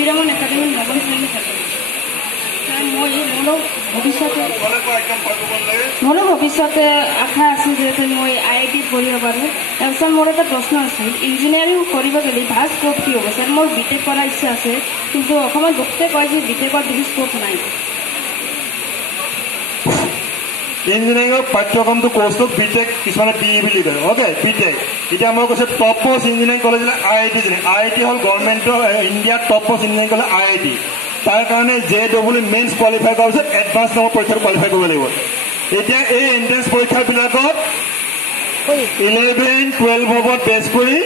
বিৰামন একাডেমীৰ নৱম শ্ৰেণীৰ ছাত্ৰী। মই মোৰো ভৱিষ্যতে আশা আছে যে মই IIT পঢ়িব পাৰোঁ। তাৰপিছত মোৰ এটা প্ৰশ্ন আছিল, ইঞ্জিনিয়াৰিং কৰিব গ'লে ভাল স্কোপ কি হ'ব? ছাৰ, মোৰ BTech কৰাৰ ইচ্ছা আছে, কিন্তু অসমত বহুতে কয় যে BTechত বেছি স্কোপ নাই। ইঞ্জিনিয়াৰিঙৰ পাঠ্যক্ৰমটো কোৰ্চটো BTech, কিছুমানে BE বুলি কয়। অ'কে, BTech এতিয়া মই কৈছোঁ top most engineering college IIT। IIT হ'ল গভৰ্ণমেণ্টৰ ইণ্ডিয়াৰ top most engineering college IIT। তাৰ কাৰণে JEE মেইনছ কোৱালিফাই কৰাৰ পিছত এডভান্স নামৰ পৰীক্ষাটো কোৱালিফাই কৰিব লাগিব। এতিয়া এই এণ্ট্ৰেঞ্চ পৰীক্ষাবিলাকত 11-12 বেছ কৰি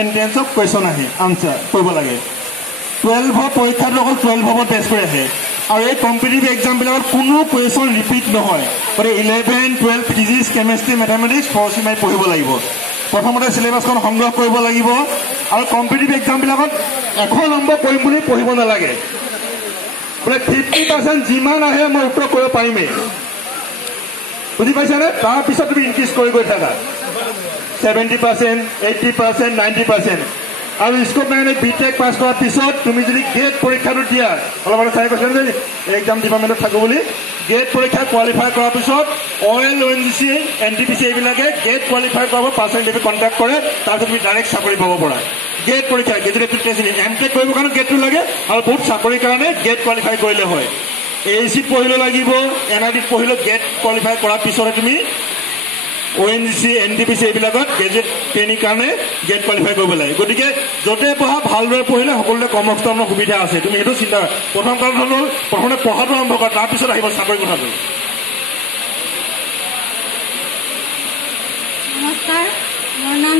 এণ্ট্ৰেঞ্চৰ কুৱেশ্যন আহে, আনচাৰ কৰিব লাগে। 12 পৰীক্ষাটো অকল 12 বেছ কৰি আহে, আৰু এই কম্পিটিটিভ এক্সামবিলাকত কোনো কুৱেশ্যন ৰিপিট নহয়। গতিকে 11-12 ফিজিক্স, কেমেষ্ট্ৰি, মেথামেটিক্স ফৰ্চি মাৰি পঢ়িব লাগিব। প্ৰথমতে চিলেবাছখন সংগ্ৰহ কৰিব লাগিব, আৰু কম্পিটিটিভ এক্সামবিলাকত 100 নম্বৰ কৰিম বুলি পঢ়িব নালাগে। বোলে 50% যিমান আহে মই উত্তৰ কৰিব পাৰিমেই, বুজি পাইছানে? তাৰপিছত তুমি ইনক্ৰিজ কৰি গৈ থাকা 70%, 80%, 90%। আৰু স্কোপ নাই BTech পাছ কৰাৰ পিছত তুমি যদি গেট পৰীক্ষাটো দিয়া, অলপ আগতে চাই কৈছে যে এক্সাম ডিপাৰ্টমেণ্টত থাকোঁ বুলি, গেট পৰীক্ষা কোৱালিফাই কৰাৰ পিছত OIL, ONGC, NTPC এইবিলাকে গেট কোৱালিফাই কৰাব, পাৰ্চেণ্টেজ কণ্টেক্ট কৰে, তাৰপিছত তুমি ডাইৰেক্ট চাকৰি পাব পৰা। গেট পৰীক্ষা গেজেটেড টেষ্ট, MTech কৰিবৰ কাৰণে গেটটো লাগে, আৰু বহুত চাকৰিৰ কাৰণে গেট কোৱালিফাই কৰিলে হয়। AEC পঢ়িলেও লাগিব, NIT পঢ়িলেও গেট কোৱালিফাই কৰাৰ পিছতে তুমি ONGC, NTPC এইবিলাকত গেজেট ট্ৰেইনিং কাৰণে গেট কোৱালিফাই কৰিব লাগে। গতিকে য'তে পঢ়া ভালদৰে পঢ়িলে সকলোৰে কৰ্মসংস্থাপনৰ সুবিধা আছে, তুমি সেইটো চিন্তা কৰা। প্ৰথম কাৰণ হ'ল প্ৰথমতে পঢ়াটো আৰম্ভ কৰা, তাৰপিছত আহিব চাকৰি কথাটো। নমস্কাৰ, মোৰ নাম